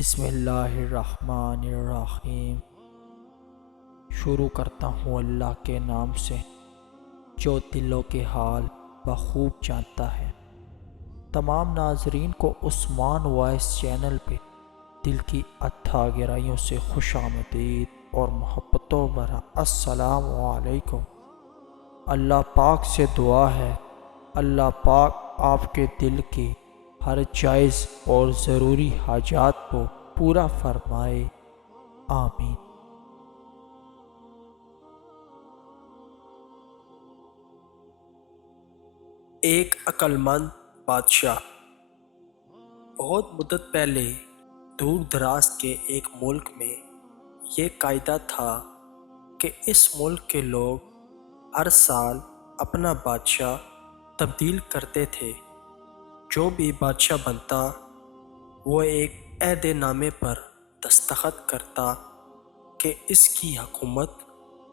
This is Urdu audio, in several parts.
بسم اللہ الرحمن الرحیم۔ شروع کرتا ہوں اللہ کے نام سے جو دلوں کے حال بخوب جانتا ہے۔ تمام ناظرین کو عثمان وائس چینل پہ دل کی اتھا گہرائیوں سے خوش آمدید اور محبتوں بھرا السلام علیکم۔ اللہ پاک سے دعا ہے اللہ پاک آپ کے دل کی ہر جائز اور ضروری حاجات کو پورا فرمائے، آمین۔ ایک عقل مند بادشاہ۔ بہت مدت پہلے دور دراز کے ایک ملک میں یہ قاعدہ تھا کہ اس ملک کے لوگ ہر سال اپنا بادشاہ تبدیل کرتے تھے۔ جو بھی بادشاہ بنتا وہ ایک عہد نامے پر دستخط کرتا کہ اس کی حکومت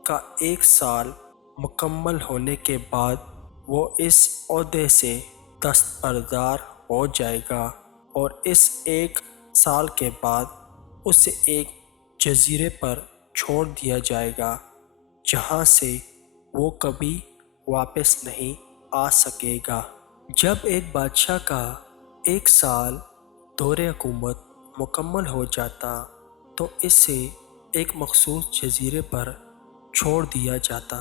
کا 1 سال مکمل ہونے کے بعد وہ اس عہدے سے دستبردار ہو جائے گا اور اس 1 سال کے بعد اسے ایک جزیرے پر چھوڑ دیا جائے گا جہاں سے وہ کبھی واپس نہیں آ سکے گا۔ جب ایک بادشاہ کا 1 سال دور حکومت مکمل ہو جاتا تو اسے ایک مخصوص جزیرے پر چھوڑ دیا جاتا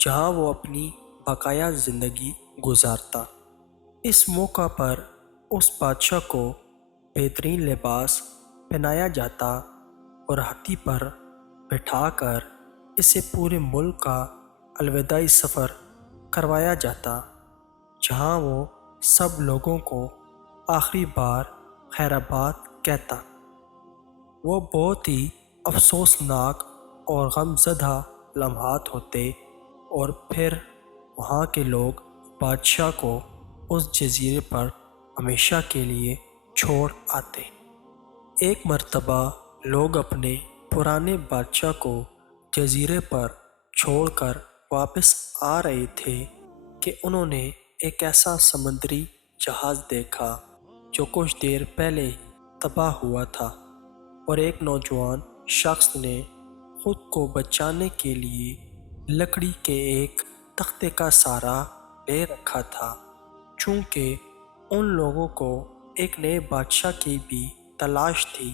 جہاں وہ اپنی بقایا زندگی گزارتا۔ اس موقع پر اس بادشاہ کو بہترین لباس پہنایا جاتا اور ہاتھی پر بٹھا کر اسے پورے ملک کا الوداعی سفر کروایا جاتا جہاں وہ سب لوگوں کو آخری بار خیر آباد کہتا۔ وہ بہت ہی افسوسناک اور غم زدہ لمحات ہوتے اور پھر وہاں کے لوگ بادشاہ کو اس جزیرے پر ہمیشہ کے لیے چھوڑ آتے۔ ایک مرتبہ لوگ اپنے پرانے بادشاہ کو جزیرے پر چھوڑ کر واپس آ رہے تھے کہ انہوں نے ایک ایسا سمندری جہاز دیکھا جو کچھ دیر پہلے تباہ ہوا تھا اور ایک نوجوان شخص نے خود کو بچانے کے لیے لکڑی کے ایک تختے کا سہارا لے رکھا تھا۔ چونکہ ان لوگوں کو ایک نئے بادشاہ کی بھی تلاش تھی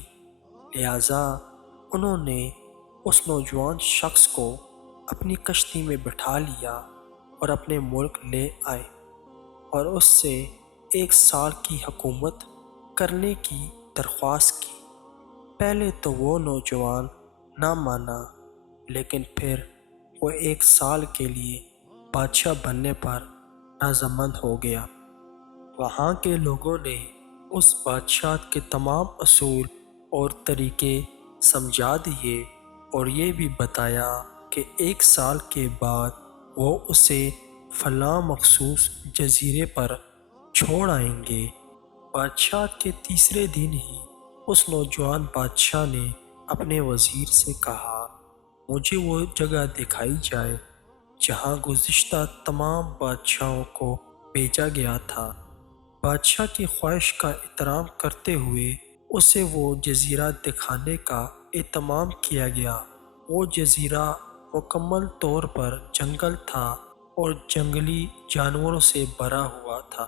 لہٰذا انہوں نے اس نوجوان شخص کو اپنی کشتی میں بٹھا لیا اور اپنے ملک لے آئے اور اس سے 1 سال کی حکومت کرنے کی درخواست کی۔ پہلے تو وہ نوجوان نہ مانا لیکن پھر وہ 1 سال کے لیے بادشاہ بننے پر رضامند ہو گیا۔ وہاں کے لوگوں نے اس بادشاہ کے تمام اصول اور طریقے سمجھا دیے اور یہ بھی بتایا کہ 1 سال کے بعد وہ اسے فلاں مخصوص جزیرے پر چھوڑ آئیں گے۔ بادشاہ کے تیسرے دن ہی اس نوجوان بادشاہ نے اپنے وزیر سے کہا مجھے وہ جگہ دکھائی جائے جہاں گزشتہ تمام بادشاہوں کو بھیجا گیا تھا۔ بادشاہ کی خواہش کا احترام کرتے ہوئے اسے وہ جزیرہ دکھانے کا اہتمام کیا گیا۔ وہ جزیرہ مکمل طور پر جنگل تھا اور جنگلی جانوروں سے بھرا ہوا تھا۔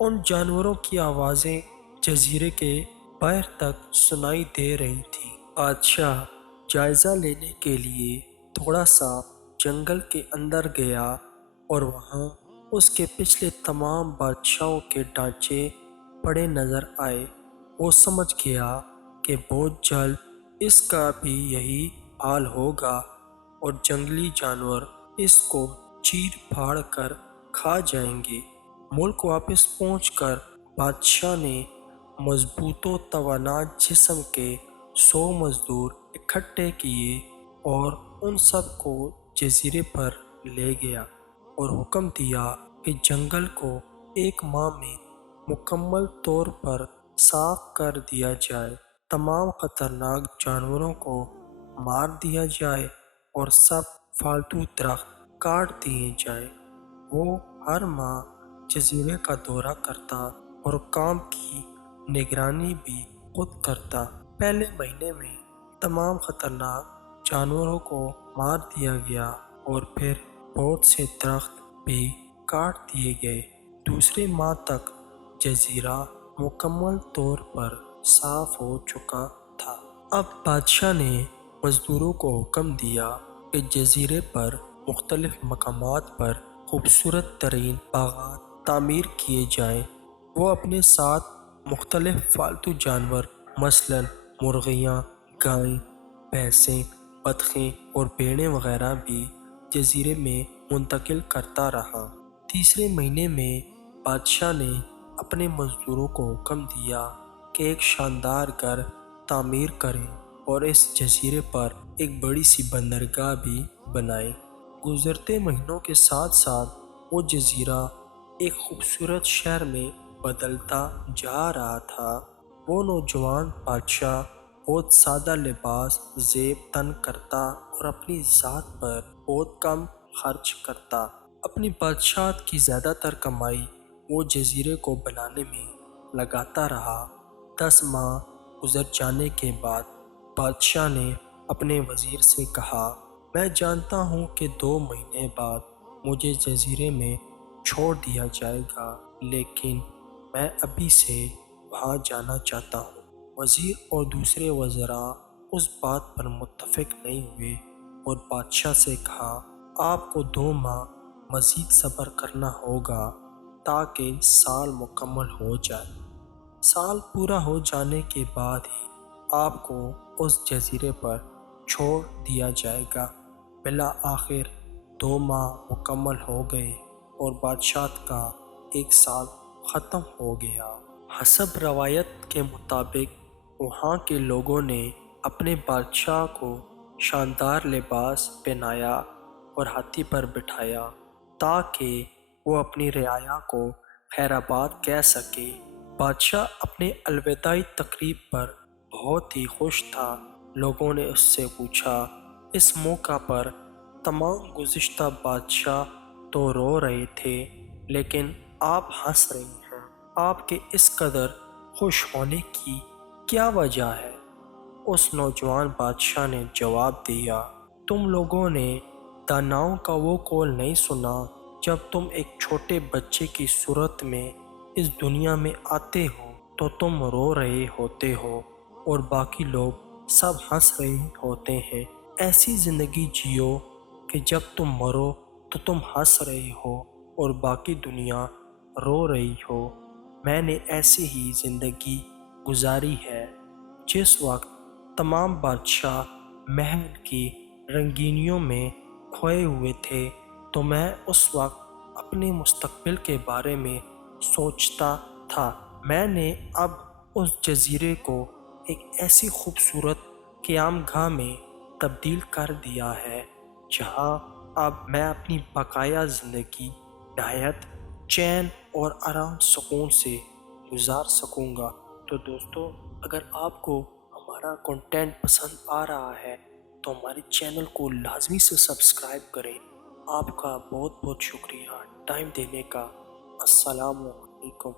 ان جانوروں کی آوازیں جزیرے کے باہر تک سنائی دے رہی تھیں۔ بادشاہ جائزہ لینے کے لیے تھوڑا سا جنگل کے اندر گیا اور وہاں اس کے پچھلے تمام بادشاہوں کے ڈھانچے پڑے نظر آئے۔ وہ سمجھ گیا کہ بہت جلد اس کا بھی یہی حال ہوگا اور جنگلی جانور اس کو چیر پھاڑ کر کھا جائیں گے۔ ملک واپس پہنچ کر بادشاہ نے مضبوط و توانا جسم کے 100 مزدور اکٹھے کیے اور ان سب کو جزیرے پر لے گیا اور حکم دیا کہ جنگل کو 1 ماہ میں مکمل طور پر صاف کر دیا جائے، تمام خطرناک جانوروں کو مار دیا جائے اور سب فالتو درخت کاٹ دیے جائیں۔ وہ ہر ماہ جزیرے کا دورہ کرتا اور کام کی نگرانی بھی خود کرتا پہلے مہینے میں تمام خطرناک جانوروں کو مار دیا گیا اور پھر بہت سے درخت بھی کاٹ دیے گئے۔ دوسرے ماہ تک جزیرہ مکمل طور پر صاف ہو چکا تھا۔ اب بادشاہ نے مزدوروں کو حکم دیا کہ جزیرے پر مختلف مقامات پر خوبصورت ترین باغات تعمیر کیے جائیں۔ وہ اپنے ساتھ مختلف پالتو جانور مثلاً مرغیاں، گائیں، بھینسیں، بطخیں اور بھیڑیں وغیرہ بھی جزیرے میں منتقل کرتا رہا۔ تیسرے مہینے میں بادشاہ نے اپنے مزدوروں کو حکم دیا کہ ایک شاندار گھر تعمیر کریں اور اس جزیرے پر ایک بڑی سی بندرگاہ بھی بنائیں۔ گزرتے مہینوں کے ساتھ ساتھ وہ جزیرہ ایک خوبصورت شہر میں بدلتا جا رہا تھا۔ وہ نوجوان بادشاہ بہت سادہ لباس زیب تن کرتا اور اپنی ذات پر بہت کم خرچ کرتا۔ اپنی بادشاہت کی زیادہ تر کمائی وہ جزیرے کو بنانے میں لگاتا رہا۔ 10 ماہ گزر جانے کے بعد بادشاہ نے اپنے وزیر سے کہا، میں جانتا ہوں کہ 2 مہینے بعد مجھے جزیرے میں چھوڑ دیا جائے گا، لیکن میں ابھی سے وہاں جانا چاہتا ہوں۔ وزیر اور دوسرے وزراء اس بات پر متفق نہیں ہوئے اور بادشاہ سے کہا، آپ کو 2 ماہ مزید صبر کرنا ہوگا تاکہ سال مکمل ہو جائے۔ سال پورا ہو جانے کے بعد ہی آپ کو اس جزیرے پر چھوڑ دیا جائے گا۔ بالآخر 2 ماہ مکمل ہو گئے اور بادشاہت کا 1 سال ختم ہو گیا۔ حسب روایت کے مطابق وہاں کے لوگوں نے اپنے بادشاہ کو شاندار لباس پہنایا اور ہاتھی پر بٹھایا تاکہ وہ اپنی رعایا کو خیر آباد کہہ سکے۔ بادشاہ اپنے الوداعی تقریب پر بہت ہی خوش تھا۔ لوگوں نے اس سے پوچھا، اس موقع پر تمام گزشتہ بادشاہ تو رو رہے تھے لیکن آپ ہنس رہے ہیں، آپ کے اس قدر خوش ہونے کی کیا وجہ ہے؟ اس نوجوان بادشاہ نے جواب دیا، تم لوگوں نے داناؤں کا وہ قول نہیں سنا، جب تم ایک چھوٹے بچے کی صورت میں اس دنیا میں آتے ہو تو تم رو رہے ہوتے ہو اور باقی لوگ سب ہنس رہے ہوتے ہیں۔ ایسی زندگی جیو کہ جب تم مرو تو تم ہنس رہے ہو اور باقی دنیا رو رہی ہو۔ میں نے ایسی ہی زندگی گزاری ہے۔ جس وقت تمام بادشاہ محل کی رنگینیوں میں کھوئے ہوئے تھے تو میں اس وقت اپنے مستقبل کے بارے میں سوچتا تھا۔ میں نے اب اس جزیرے کو ایک ایسی خوبصورت قیام گاہ میں تبدیل کر دیا ہے جہاں اب میں اپنی بقایا زندگی نہایت چین اور آرام سکون سے گزار سکوں گا۔ تو دوستو، اگر آپ کو ہمارا کنٹینٹ پسند آ رہا ہے تو ہمارے چینل کو لازمی سے سبسکرائب کریں۔ آپ کا بہت بہت شکریہ ٹائم دینے کا۔ السلام علیکم۔